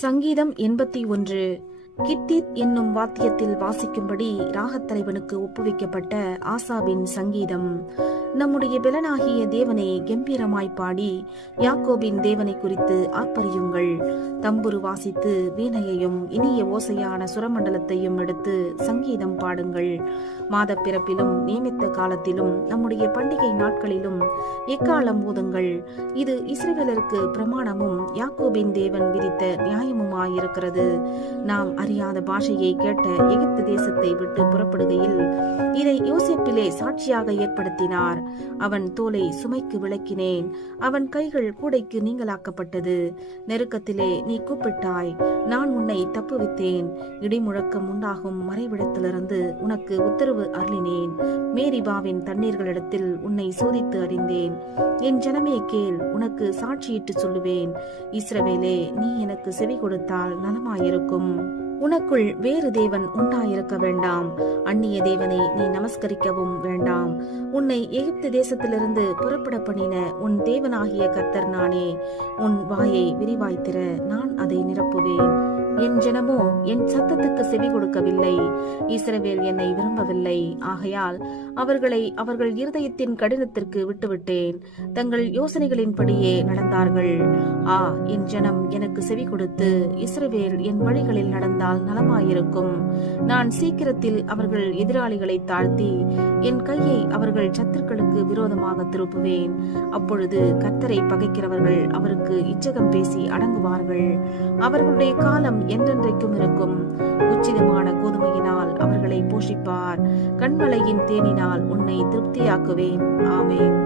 சங்கீதம் 81. கித்தீத் என்னும் வாத்தியத்தில் வாசிக்கும்படி ராகத்தலைவனுக்கு ஒப்புவிக்கப்பட்ட ஆசாபின் சங்கீதம். நம்முடைய பெலனாகிய தேவனை கம்பீரமாய் பாடி யாக்கோபின் தேவனை குறித்து ஆர்ப்பரியுங்கள். தம்புரு வாசித்து வீணையையும் இனிய ஓசையான சுரமண்டலத்தையும் எடுத்து சங்கீதம் பாடுங்கள். மாத பிறப்பிலும் நியமித்த காலத்திலும் நம்முடைய பண்டிகை நாட்களிலும் எக்காலம் ஊதுங்கள். இது இஸ்ரவேலருக்கு பிரமாணமும் யாக்கோபின் தேவன் விதித்த நியாயமுமாயிருக்கிறது. நாம் அறியாத பாஷையை கேட்ட எகிப்து தேசத்தை விட்டு புறப்படுகையில் இதை யோசேப்பிலே சாட்சியாக ஏற்படுத்தினார். அவன் தோலை சுமைக்கு விளக்கினேன், அவன் கைகள் கூடைக்கு நீங்களாக்கப்பட்டது. நெருக்கத்திலே நீ கூப்பிட்டாய், நான் உன்னை தப்புவித்தேன். இடிமுழக்கம் உண்டாகும் மறைவிடத்திலிருந்து உனக்கு உத்தரவு அருளினேன். மேரிபாவின் தண்ணீர்களிடத்தில் உன்னை சோதித்து அறிந்தேன். என் ஜனமே கேள், உனக்கு சாட்சியிட்டு சொல்லுவேன். இஸ்ரவேலே, நீ எனக்கு செவி கொடுத்தால் நலமாயிருக்கும். உனக்குள் வேறு தேவன் உண்டாயிருக்க வேண்டாம். அந்நிய தேவனை நீ நமஸ்கரிக்கவும் வேண்டாம். உன்னை எகிப்து தேசத்திலிருந்து புறப்பட பண்ணின உன் தேவனாகிய கர்த்தர் நானே. உன் வாயை விரிவாய்த்திர, நான் அதை நிரப்புவேன். என் ஜனமோ என் சத்தத்துக்கு செவி கொடுக்கவில்லை. இஸ்ரவேல் என்னை விரும்பவில்லை. ஆகையால் அவர்களை அவர்கள் இருதயத்தின் கடினத்திற்கு விட்டுவிட்டேன். தங்கள் யோசனைகளின்படியே நடந்தார்கள். என் ஜனம் எனக்கு செவி கொடுத்து இஸ்ரவேல் என் வழிகளில் நடந்தால் நலமாயிருக்கும். நான் சீக்கிரத்தில் அவர்கள் எதிராளிகளை தாழ்த்தி என் கையை அவர்கள் சத்துருக்களுக்கு விரோதமாக திருப்புவேன். அப்பொழுது கர்த்தரை பகைக்கிறவர்கள் அவருக்கு இச்சகம் பேசி அடங்குவார்கள். அவர்களுடைய காலம் என்றென்றைக்கும் இருக்கும். உச்சிதமான கோதுமையினால் அவர்களை போஷிப்பார். கண்மலையின் தேனினால் உன்னை திருப்தியாக்குவேன். ஆமென்.